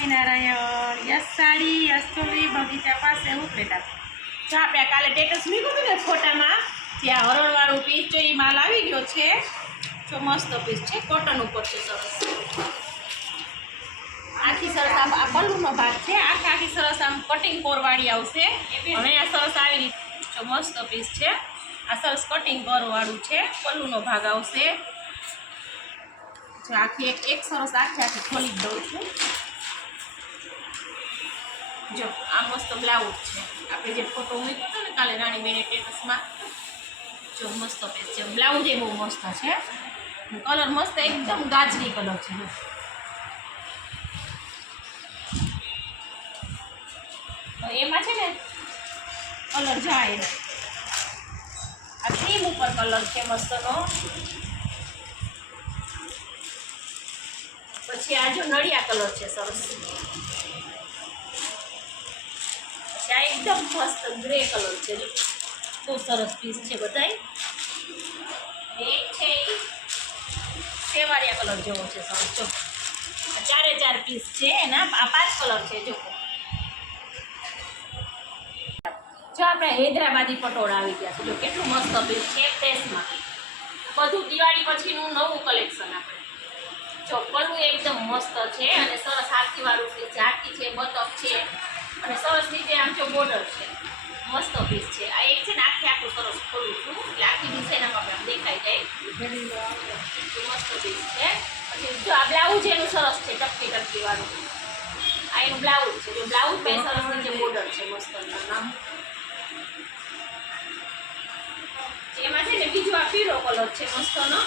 Swaminarayan. Yes sari યસોલી બગીચા પાસે ઉપલેટા. જો આપણે કાલે ટેટસ મૂક્યું હતું ને ફોટામાં, ત્યાં હરણવાળું પીસ જો એ માલ આવી ગયો છે. જો મસ્ત પીસ છે, કોટન ઉપર છે, સરસ આખી સરસ. આ પલ્લુનો ભાગ છે, આખી સરસ આમ કટિંગ કોરવાળી આવશે. હવે આ સરસ આવી રીતે જો મસ્ત પીસ છે. આ સરસ કટિંગ કોરવાળું છે, પલ્લુનો ભાગ આવશે. જો આખી એક સરસ આખી ખોલી દઉં છું. જો આ મસ્ત બ્લાઉઝ છે, આપણે જે ફોટો મૂક્યો હતો ને કાલે રાણીબેને સ્ટેટસમાં. જો મસ્ત પીસ છે, બ્લાઉઝ એ બહુ મસ્ત છે. કલર મસ્ત એકદમ ગાજરી કલર છે. એમાં છે ને કલર જાય. આ ક્રીમ ઉપર કલર છે મસ્તનો. પછી આ જો નળિયા કલર છે સરસ. પછી આ એકદમ મસ્ત ગ્રે કલર છે. બહુ સરસ પીસ છે બધાય. એક છે સેવાળિયા કલર જેવો છે સરસ. જો ચારે ચાર પીસ છે એના. આ 5 કલર છે. જો આપણે હૈદરાબાદી પટોળા આવી ગયા છે. જો કેટલું મસ્ત પીસ છે પ્રેસમાં. બધું દિવાળી પછીનું નવું કલેક્શન આપણે. જો પલ્લું એકદમ મસ્ત છે અને સરસ હાથીવાળું છે, ઝાંકી છે, બતક છે અને સરસ રીતે આમ જો બોર્ડર છે. મસ્ત પીસ છે. આ એક છે ને આખું સરસ ખોલું છું એટલે આખી ડિઝાઇન આપણે આમ દેખાઈ જાય. મસ્ત પીસ છે. પછી જો આ બ્લાઉઝ એનું સરસ છે, ટપકી વાળું. આ એનું બ્લાઉઝ છે. જો બ્લાઉઝ બે સરસ નીચે બોર્ડર છે મસ્ત નામ. એમાં છે ને બીજો આ પીળો કલર છે મસ્તનો.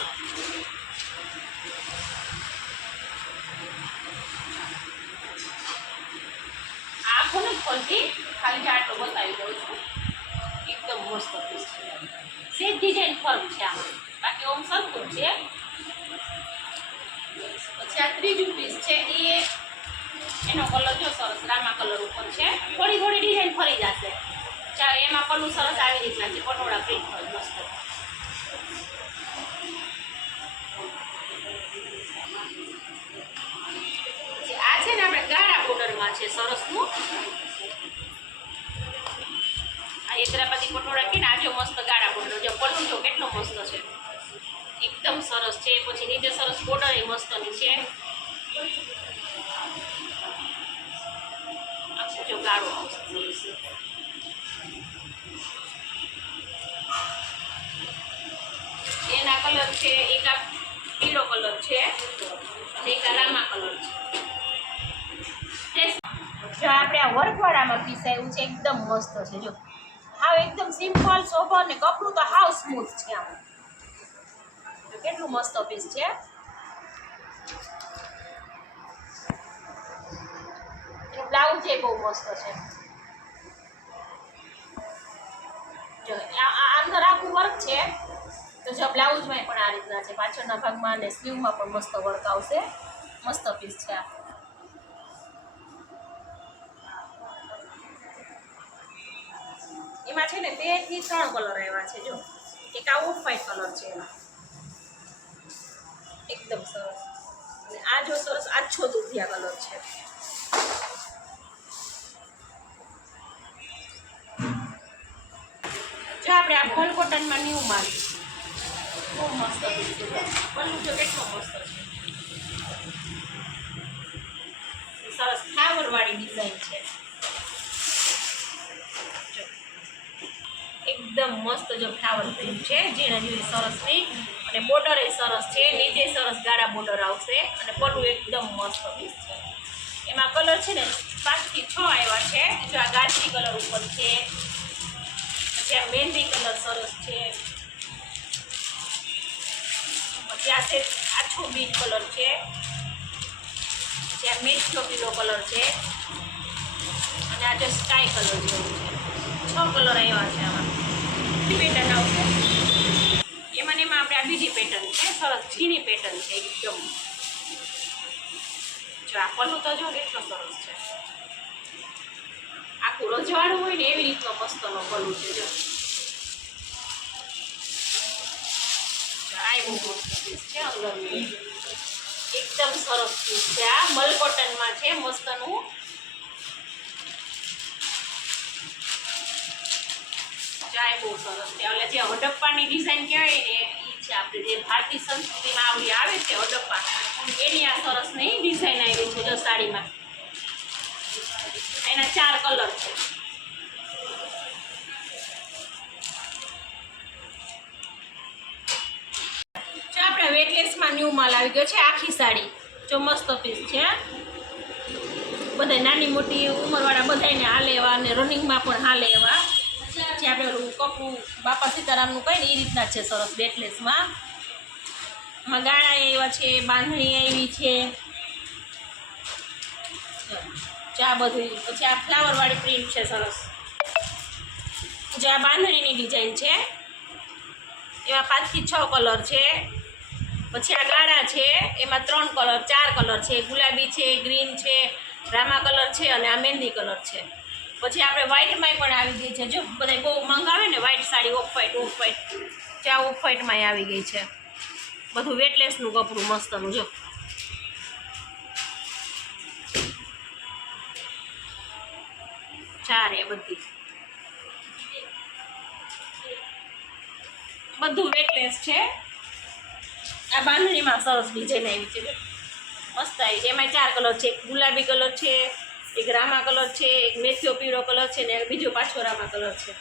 આખો નથી ખોલતી, ખાલી આટલો બતાવી દઉં છું. એકદમ મસ્ત પીસ છે. સેજ ડિઝાઇન ફર્ક છે આમાં, બાકી ઓમ સરખું છે. પછી આ ત્રીજું પીસ છે એનો કલર જો સરસ રામા કલર ઉપર છે. થોડી ડિઝાઇન ફરી જશે. ચાલો એમાં પલ્લું સરસ આવી રીતના છે, પટોળા પ્રિન્ટ હોય મસ્ત. આ છે ને આપણે ગાળા બોર્ડરમાં છે સરસનું. આ હૈદરાબાદી પટોળા કે ને આ જો મસ્ત ગાળા બોર્ડર. જો પલ્લું જો કેટલો મસ્ત છે, એકદમ સરસ છે. પછી નીચે સરસ બોર્ડર એ મસ્તની છે. આખું જો ગાળો એના કલર છે. એક આ પીળો કલર છે અને એક આ રામા કલર છે. જો આપણે આ વર્કવાળામાં પીસ આવ્યું છે, એકદમ મસ્ત છે. જો હાવ એકદમ સિમ્પલ સોબર ને કપડું તો હાવ સ્મૂથ છે. આમ કેટલું મસ્ત પીસ છે. એનું બ્લાઉઝ એ બહુ મસ્ત છે. જો આ અંદર આખું વર્ક છે. તો જો બ્લાઉઝમાં પણ આ રીતના છે, પાછળના ભાગમાં અને સ્લીવમાં પણ મસ્ત વર્ક આવશે. મસ્ત પીસ છે આ. એમાં છે ને 2 થી 3 કલર આવ્યા છે. જો એક આ ઓફ વ્હાઈટ કલર છે એમાં, એકદમ સરસ. અને આ જો સરસ આછો દૂધિયા કલર છે. જો આપણે આ ફોલ કોટનમાં ન્યૂ માલ બહુ મસ્ત પીસ છે. પલ્લું જો કેટલો મસ્ત છે, સરસ ફ્લાવરવાળી ડિઝાઇન છે. એકદમ મસ્ત જો ફ્લાવર પ્રિન્ટ છે, ઝીણી સરસની. અને બોર્ડર એ સરસ છે, નીચે સરસ ગાળા બોર્ડર આવશે. અને પલ્લું એકદમ મસ્ત પીસ છે. એમાં કલર છે ને 5 થી 6 આવ્યા છે. જો આ ગાજરી કલર ઉપર છે, પછી આ મહેંદી કલર સરસ છે, પછી આ છે આછો બીટ કલર છે, પછી આ મેચનો પીળો કલર છે અને આ જો સ્કાય કલર જેવું છે. 6 કલર આવ્યા છે. આમાં પેટર્ન આવશે. એમાં આપણે આ બીજી પેટર્ન છે, સરસ ઝીણી પેટર્ન છે એકદમ. જો આ પલ્લું તો જો કેટલો સરસ છે. આખું રજવાડું હોય ને એવી રીતનો મસ્તનો પલ્લું છે. જો આ બહુ મસ્ત પીસ છે. અંદરનું એકદમ સરસ પીસ છે. આ મલ કોટનમાં છે, મસ્ત મસ્તનું. ચાય બહુ સરસ છે. એટલે જે હડપ્પાની ડિઝાઇન કહેવાય ને એ છે આપણે જે ભારતીય સંસ્કૃતિમાં આવડી આવે છે હડપ્પા, એની આ સરસ નહીં ડિઝાઇન આવી છે જો સાડીમાં. એના 4 કલર છે. જો આપણે વેટલેસમાં ન્યૂ માલ આવી ગયો છે. આખી સાડી જો મસ્ત પીસ છે. બધા નાની મોટી ઉંમરવાળા બધાને હાલે એવા અને રનિંગમાં પણ હાલે એવા. જે આપણે ઓલું કપડું બાપા સીતારામનું કહે ને એ રીતના છે સરસ વેટલેસમાં. એમાં ગાળા એવા છે, બાંધણી એવી છે. આ બધું પછી આ ફ્લાવરવાળી પ્રિન્ટ છે સરસ. જે આ બાંધણીની ડિઝાઇન છે એમાં 5 થી 6 કલર છે. પછી આ ગાળા છે એમાં 3 કલર 4 કલર છે. ગુલાબી છે, ગ્રીન છે, રામા કલર છે અને આ મહેંદી કલર છે. પછી આપણે વ્હાઈટમાં પણ આવી ગઈ છે. જો બધા બહુ મંગાવે ને વ્હાઈટ સાડી ઓફ વ્હાઈટ ત્યાં ઓફ વ્હાઈટમાં આવી ગઈ છે. બધું વેટલેસનું કપડું મસ્તનું જો. ચારે બધી બધું વેટલેસ છે. આ બાંધણીમાં સરસ ડિઝાઇન આવી છે મસ્ત આવી છે. એમાં 4 કલર છે. એક ગુલાબી કલર છે, એક રામા કલર છે, એક મેથીઓ પીળો કલર છે ને બીજો પાછો રામા કલર છે.